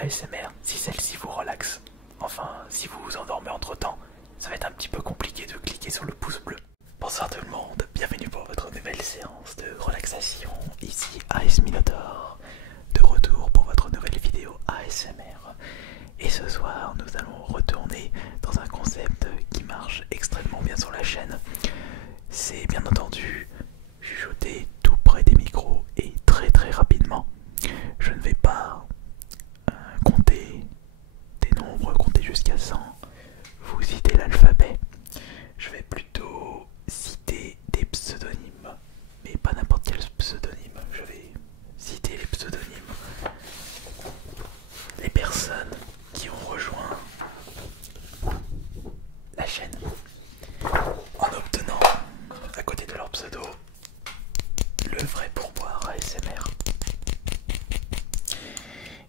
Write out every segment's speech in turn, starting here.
ASMR si celle-ci vous relaxe. Enfin, si vous vous endormez entre temps, ça va être un petit peu compliqué de cliquer sur le pouce bleu. Bonsoir tout le monde, bienvenue pour votre nouvelle séance de relaxation. Ici AS Minotaur, de retour pour votre nouvelle vidéo ASMR. Et ce soir, nous allons retourner dans un concept qui marche extrêmement bien sur la chaîne. C'est bien entendu chuchoter tout près des micros et très rapidement. Je ne vais pas compter des nombres, compter jusqu'à 100, vous citer l'alphabet. Je vais plutôt citer des pseudonymes, mais pas n'importe quel pseudonyme. Je vais citer les pseudonymes, les personnes qui ont rejoint la chaîne en obtenant à côté de leur pseudo le vrai pourboire ASMR.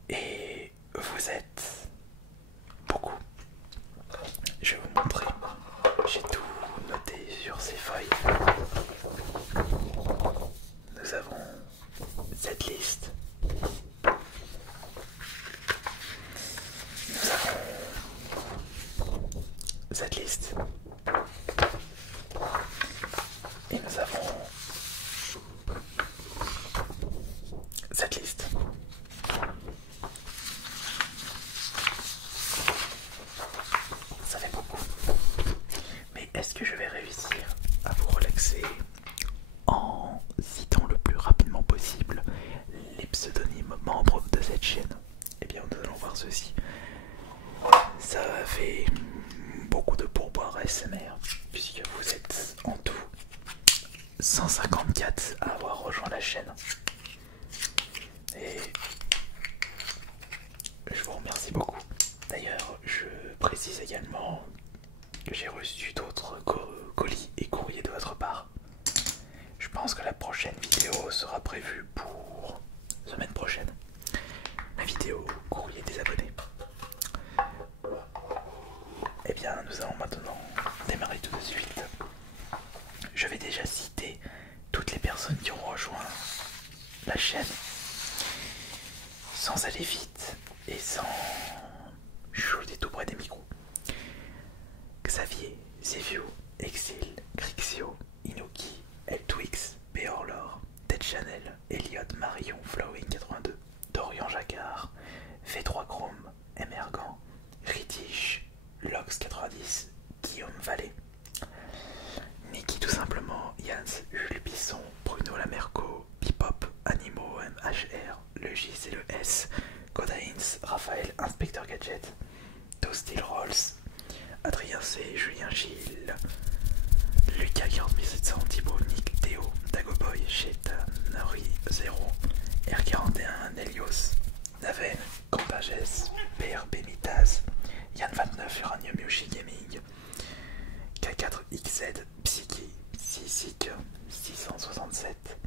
Et vous êtes beaucoup. Je vais vous montrer. J'ai tout noté sur ces feuilles. Nous avons cette liste. Nous avons cette liste. Et nous avons cette liste. Ça fait beaucoup. Mais est-ce que je vais réussir à vous relaxer en citant le plus rapidement possible les pseudonymes membres de cette chaîne? Eh bien, nous allons voir ceci. Ça fait beaucoup de pourboires ASMR, puisque vous êtes en tout 154 à avoir rejoint la chaîne. Et je vous remercie beaucoup. D'ailleurs, je précise également que j'ai reçu d'autres colis et courriers de votre part. Je pense que la prochaine vidéo sera prévue pour semaine prochaine. La vidéo courrier des abonnés. Eh bien, nous allons maintenant démarrer tout de suite. Je vais déjà citer toutes les personnes qui ont rejoint la chaîne sans aller vite et sans chuchoter tout près des micros. Xavier, Zevio, Exil, Crixio, Inoki, Eltwix, Beorlor, Ted Chanel, Elliot, Marion, Flowing82, Dorian Jacquard, V3 Chrome, Emergant, Ritish, Lox90, Guillaume Vallée, Niki tout simplement, Yans, Jules Bisson, Bruno Lamerco, Bipop, Animo, MHR, le J c'est le S, Codains, Raphaël, Inspecteur Gadget, Toastil Rolls, Adrien C, Julien Gilles, Lucas 40700, Thibaut, Nick, Théo, Dagoboy, Shetan, Nari 0, R41, Nelios, Naven, Campages, PRB Mitaz, Yann29, Uranium Yoshi Gaming, K4XZ, Psyche, Sisic 667,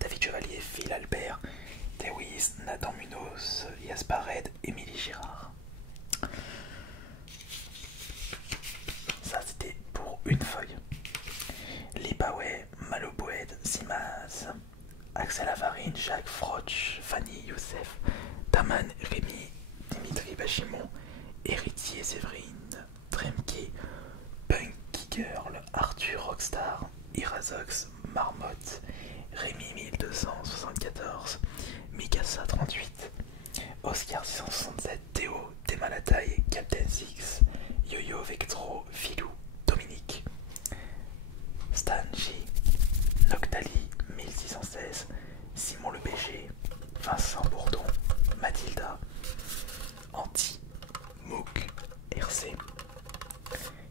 David Chevalier, Phil Albert, Lewis, Nathan Munoz, Yaspared, Émilie Girard. Ça c'était pour une feuille. Libaoué, Maloboued, Simaz, Axel Avarine, Jacques Froch, Fanny, Youssef, Daman, Rémi, Dimitri Bachimon, Héritier Séverine, Tremke, Punky Girl, Arthur Rockstar, Irazox, Marmotte, Rémi 1274, Mikasa 38, Oscar 667, Théo, Demalataille, Captain Six, Yo-Yo Vectro, Filou, Dominique, Stan J, Noctali 1616, Simon le BG, Vincent Bourdon, Mathilda, Anti, Mouk, RC,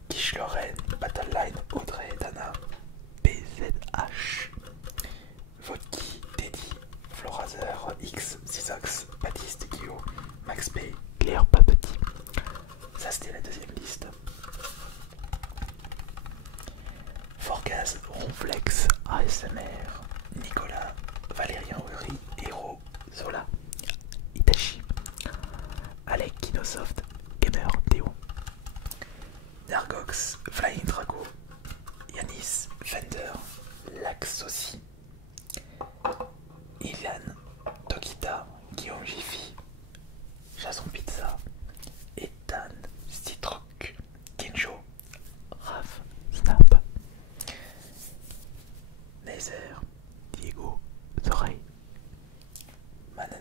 Quiche Lorraine, Battleline, Audrey, Dana, BZH, Vodki, Teddy, Florazer, X, Sisox, Baptiste, Guillaume, Max P, Claire Papeti. Ça c'était la deuxième liste. Forgaz, Ronflex, ASMR, Nicolas, Valérien Uri, Hero, Zola, Itachi, Alec, Kinosoft, Gamer, Théo, Nargox, Flying Drago, Yanis, Fender, Lax aussi, Ilan, Tokita, Guillaume Jiffy,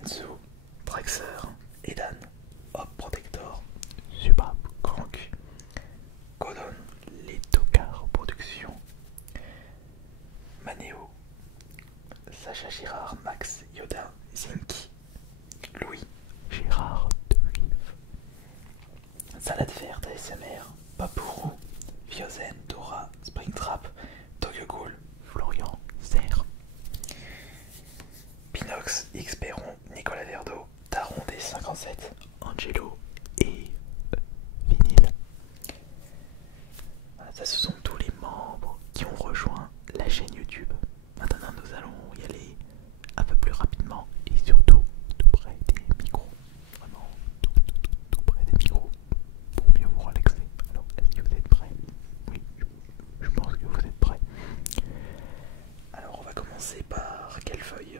Densu, Drexer, Edan, Hop Protector, Subab, Crank, Godon, Les Tocards Productions, Manéo, Sacha Girard, Max, Yoda, Zinky, Louis, Gérard de Rive, Salade Verte ASMR, Papourou, Viozen, Dora, Springtrap, Tokyo Ghoul, Florian, Serre, Pinox, X Perron, Nicolas Verdo, Taron des 57, Angelo et Vinyl. Voilà, ça ce sont tous les membres qui ont rejoint la chaîne YouTube. Maintenant nous allons y aller un peu plus rapidement et surtout tout près des micros. Vraiment tout près des micros pour mieux vous relaxer. Alors est-ce que vous êtes prêts? Oui, je pense que vous êtes prêts. Alors on va commencer par quelle feuille?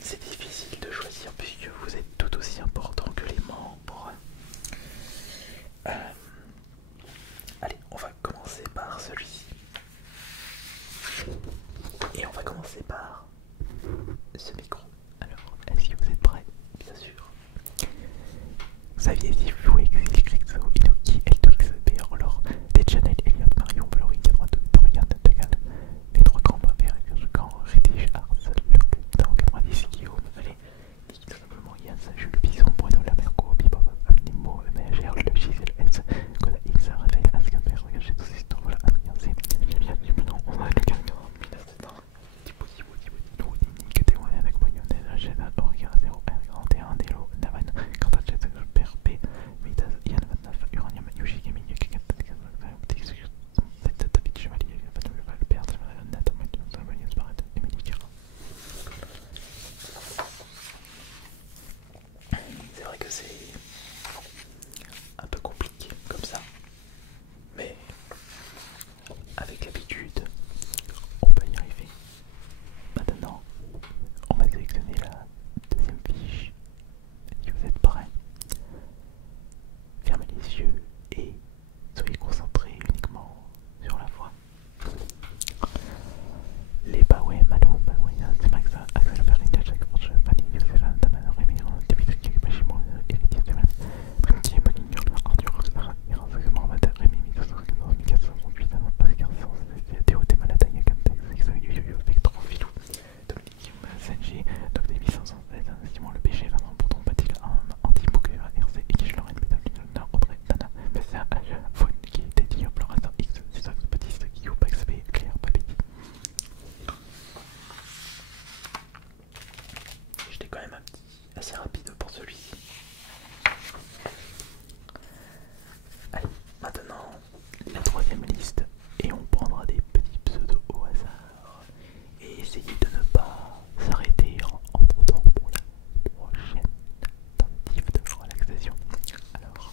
C'est difficile de choisir puisque vous êtes tout aussi important que les membres. Allez, on va commencer par celui-ci. Et on va commencer par ce micro. Alors, est-ce que vous êtes prêts? Bien sûr. Xavier Ziflou, Exil, Grixo, Inoki, Eltwix, Béorlor, Deschanel, Elliot, Marion, Blori, 82, Dorian, Jagan, les trois grands mauvais, Quand, Rédige, Ars, Locke, Tao, 90, Guillaume, Allez, Nick, tout simplement, Yann, Jules, Bison, Bruno, Lamerco, Bibop, Amnimo, MGR, Le Gisèle, S, Koda, X, Raphaël, Ascamper, Regagé, tous ces histoires, voilà, Adrien, C, Julien, Dumenon, on a le Gagnon, Minas, Thibaut, Nino, Nick, Théo, Yannick, Boyon, Gena, Origa, 0, R, 41, Delo, Navan, Quentin, Jet, Père, P, Midas, Yann, 29, Uranium, Yuji, Gaming, Kakat, David, Chevalier, le Père, Nathan, Samuel, Sparat, Emily, Kira. C'est vrai que c'est un peu compliqué comme ça, mais avec l'habitude, on peut y arriver. Maintenant, on va sélectionner la deuxième fiche. Si vous êtes prêts, fermez les yeux et soyez concentrés uniquement sur la voix. Les Baoué, Malo, Baoué, c'est Maxa, Axel Ferrin, Jack Forge, Fanny, Youssef, Daman, Rémi, Dimitri, Pachimo, Héritier, Semen, Trimtier, Moligno, Arthur, Roxar, Iran, Mohamed, Rémi, 1914, 1468, Pascal, Théo, Malata, Yakamtex, Xo, Yo-Yo, Vectron, Filou, Dominique, Senji, Doc Davis, 516, Simon, le péché, Vincent, Bourdon, Batil, Anti-Bouquet, RC, Ekish, Lorraine, Bédard, Audrey, Dana, Messia, H, Faune, Guy, Teddy, Florent, X, Sisox, Baptiste, Guillaume, Pax, B, Claire, Papéti. J'étais quand même assez rapide pour celui-ci. Allez, maintenant la troisième liste et on prendra des petits pseudos au hasard et essayez de ne pas s'arrêter entre temps pour la prochaine tentative de relaxation. Alors,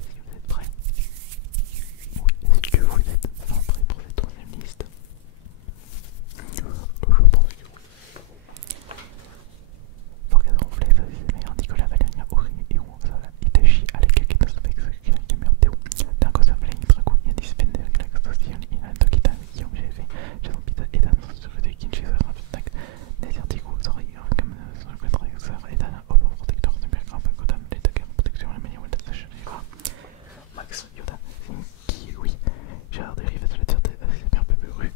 est-ce que vous êtes prêts? Oui, est-ce que vous êtes enfin prêts pour cette troisième liste? Je pense que oui. Forgazon, Flaise, Zémer, Nicolas, Valérien, Ori, Eron, Zola, Itachi, Aleka, Kenospex, Gamer, Théo, Dingo, Soflane, Draco, Yanis, Fender, Glax, Social, Ina, Tokita, Guillaume, GV, Jason Pita, Edan, Surede, Kinchi, Raفتak, Nazir, Tigo, Zori, Kamana, Traxer, Edan, Hop, Protecteur, Supergraph, Godam, Letaker, Protection, la Mania, Wanda, Sacha, Max, Yoda, Zinky, Louis, Gérard, Dérive, Super Pepuru,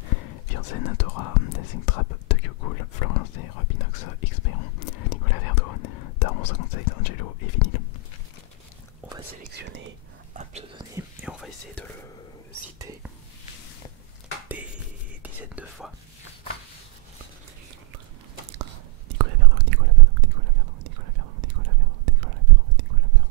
Virzen, Dora, Dazing Trap, Tokyo Ghoul, Florian Serre, Pinox, X Perron, Nicolas Verdo, Taron 57, Angelo et Vinyl. On va sélectionner un pseudonyme et on va essayer de le citer des dizaines de fois. Nicolas Verdo, Nicolas Verdo, Nicolas Verdo, Nicolas Verdo, Nicolas Verdo, Nicolas Verdo, Nicolas Verdo,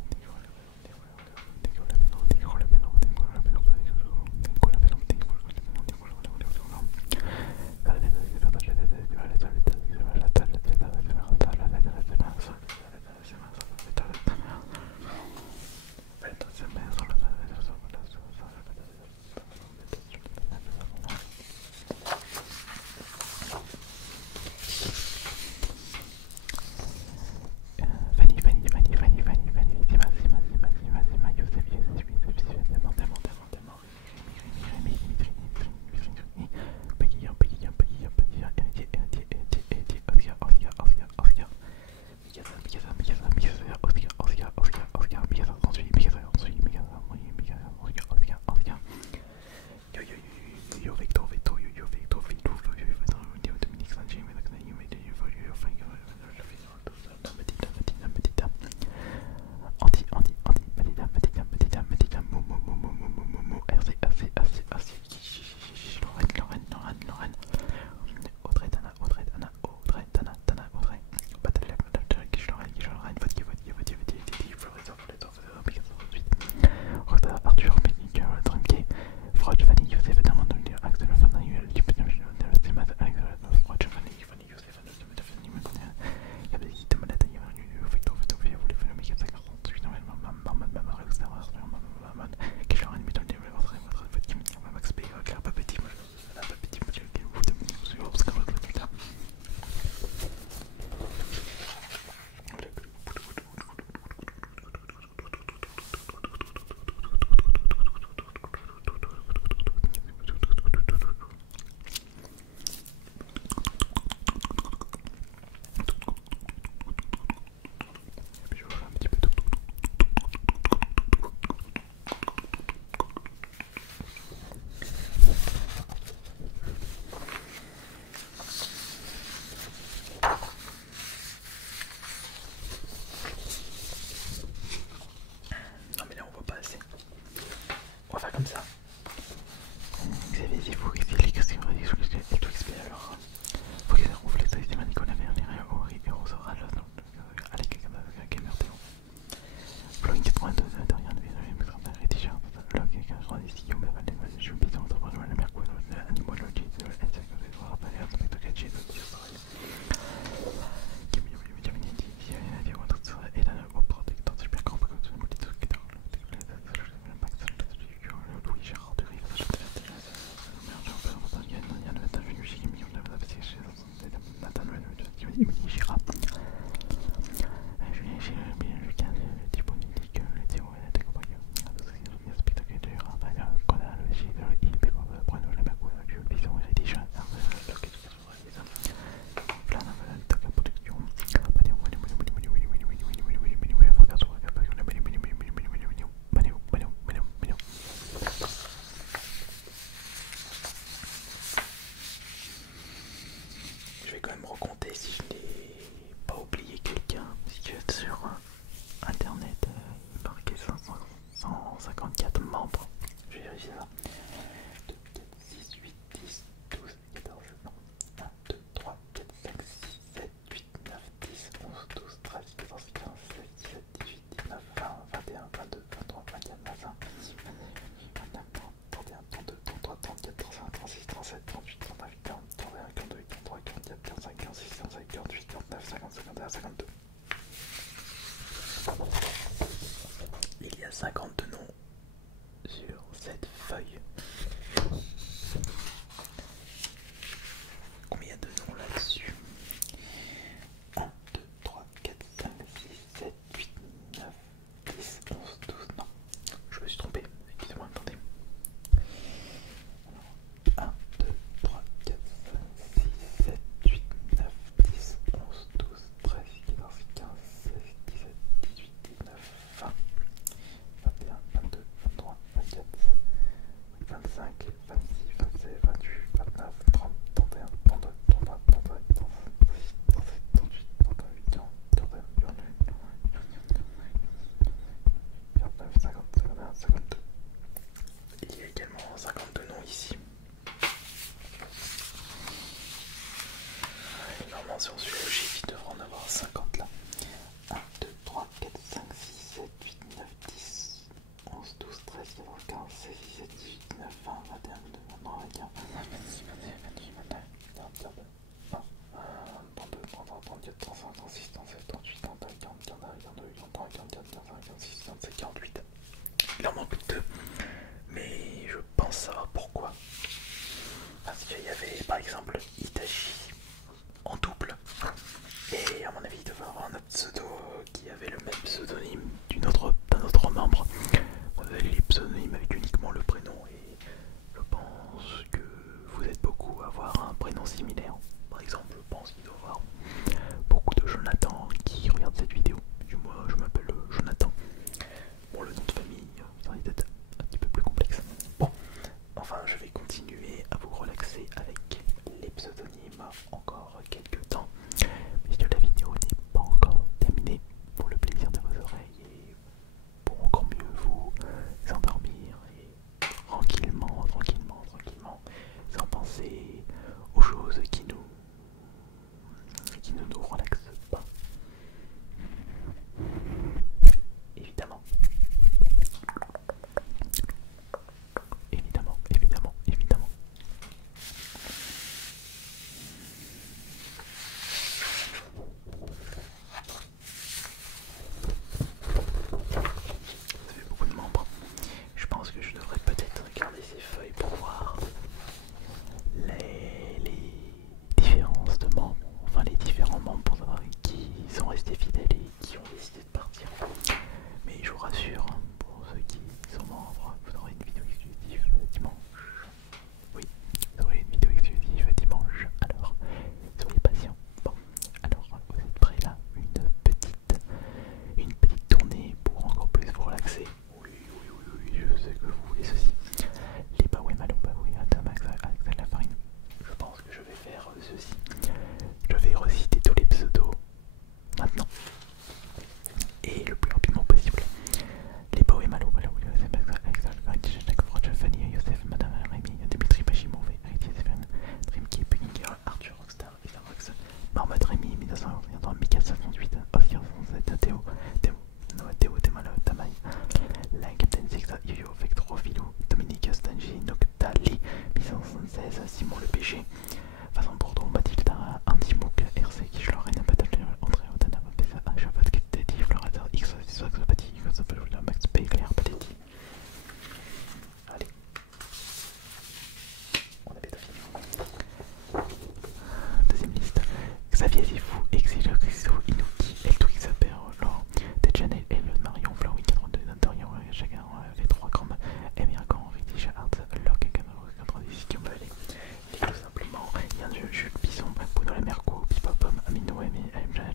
vais quand même recompter si je n'ai pas oublié quelqu'un. Parce que sur internet, il marquait 154 membres. Je vais vérifier ça. 2, 4, 6, 8, 10, 12, 14, non. 1, 2, 3, 4, 5, 6, 7, 8, 9, 10, 11, 12, 13, 14, 15, 16, 17, 18, 19, 20, 21, 22, 23, 24, 25, 26, 29, 30, 31, 32, 33, 34, 35, 36, 37, 38, 39, 40, 41, 42, 43, 44, 45, 46, 47, 48, 49, 50, 51, 52. Il y a 52 noms sur cette feuille. Combien de noms là-dessus? 1, 2, 3, 4, 5, 6, 7, 8, 9, 10, 11, 12, non. Je me suis trompé, excusez-moi, attendez. 1, 2, 3, 4, 5, 6, 7, 8, 9, 10, 11, 12, 13, 14, 15, 16, 17, 18, 19, 20, 21, 22, 23, 24, 25, 26, 27, 28, 29, 30, 31, 32, 33, 34, 36, 37, 38, 39, 40, 41, 49, 50, 51, 52. Il y a également 52 noms ici. Normalement, si on suit la logique, il devrait en avoir 50 là. 1, 2, 3, 4, 5, 6, 7, 8, 9, 10, 11, 12, 13, 14, 15, 16, 17, 18, 19, 20, 21, 22, 23, 24, 25, 26, 27, 28, 29, 30, 32, 33, 34, 35, 36, 37, 38, 39, 40, 41, 42, 43, 44, 45, 46, 47, 48. Il en manque 2, mais je pense savoir pourquoi. Parce qu'il y avait par exemple Itachi en double. Et à mon avis, il devait avoir un autre pseudo qui avait le même pseudonyme d'un autre membre. Vous avez les pseudonymes avec uniquement le prénom et je pense que vous êtes beaucoup à avoir un prénom similaire. Par exemple, je pense qu'il doit y avoir beaucoup de Jonathan qui regardent cette vidéo. Et moi, je m'appelle Jonathan. Bon, le nom de famille, ça risque d'être un petit peu plus complexe. Bon, enfin, je vais continuer à vous relaxer avec les pseudonymes encore quelques temps. Puisque la vidéo n'est pas encore terminée, pour le plaisir de vos oreilles et pour encore mieux vous endormir et tranquillement, sans penser aux choses qui ne nous relaxent pas. Évidemment. Ça fait beaucoup de membres. Je pense que je devrais peut-être regarder ces feuilles pour voir les différences de membres, enfin les différents membres pour savoir qui sont restés fidèles et qui ont décidé de partir. Mais je vous rassure, pour ceux qui sont membres, vous aurez une vidéo exclusive dimanche. Oui, vous aurez une vidéo exclusive dimanche, alors soyez patients. Bon, alors vous êtes prêts là? Une petite tournée pour encore plus vous relaxer. Oui, je sais que vous voulez ceci. Les Baoué Malo Baoué Atamax avec la farine. Je pense que je vais faire ceci. Je vais reciter tous les pseudos maintenant et le plus rapidement possible. Les Baoué Malo Baoué Fanny, Youssef, Madame Rémi, Dimitri Pachimov, Héritier Séverine, Dreamkey, Pudding Girl, Arthur Rockstar, Etherbox, Marmotte Rémi, 1953, Mika 58, Oscar 67, Théo, Temala, Tamay, La Captain Zixa, Yo-Yo, Vectro, Philou, Dominique, Stanji, Noctali, 1976, Simon Le Péché, Vincent Bourdon, Mathilda, Antimouk, RC, Kish, Lorraine, Badal, André, Otana, Pesa, Chapat, Kitty, Florator, X, Xopati, Max P, Claire, Pateti. Allez, on a bientôt fini. Deuxième liste. Xavier Zifou, Exil, Xo, Inuki, Eltwix, Saper, Laurent, Dejanel, El, Marion, Flowey, 42, Dorian, Chagrin, V3, Chrome, Emiracan, Ritige, Art, Log, Camaro, 90, qui on va aller. Et tout simplement, il y a un jeu, Jules Bisson, Bruno Lamerco, Pipopom, Amino,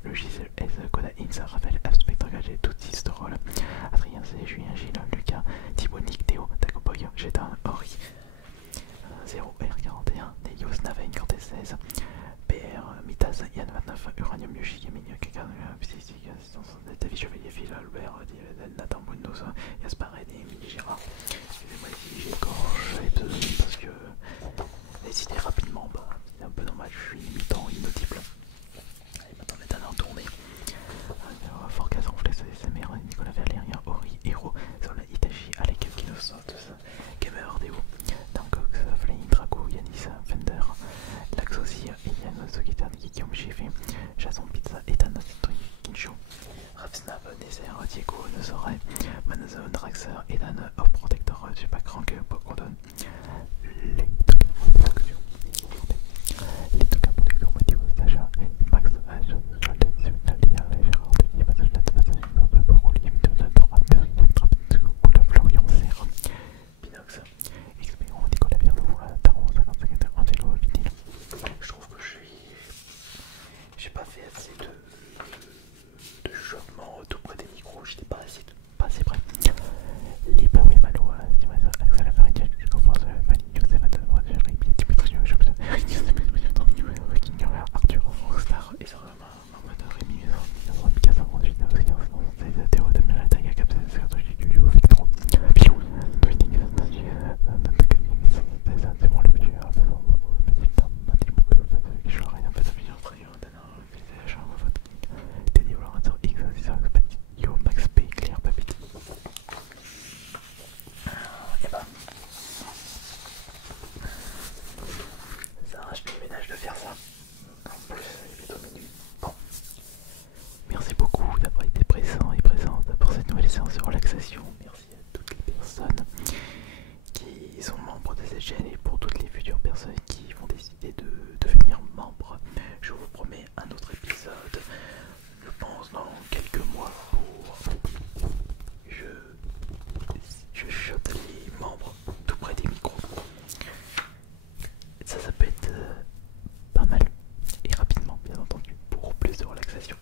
Logiciel, S, Coda, Insa, Raphaël, Abspector, Gadget, Tootsie, Storol, Adrien C, Julien Gilles, Lucas, Thibaut, Nick, Théo, Tacoboy, Jeta, Ori, 0R41, Neyos, Navain, Cortez 16, PR, plus bientôt minuit. Bon, merci beaucoup d'avoir été présent et présente pour cette nouvelle séance de relaxation. Merci à toutes les personnes qui sont membres de cette chaîne et pour toutes les futures personnes qui vont décider de devenir membres. Je vous promets un autre épisode, je pense dans quelques mois, pour je chuchote les membres tout près des micros. Ça peut être pas mal et rapidement, bien entendu, pour plus de relaxation.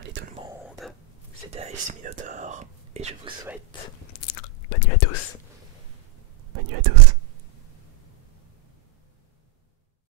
Allez tout le monde, c'était Ice Minotaur et je vous souhaite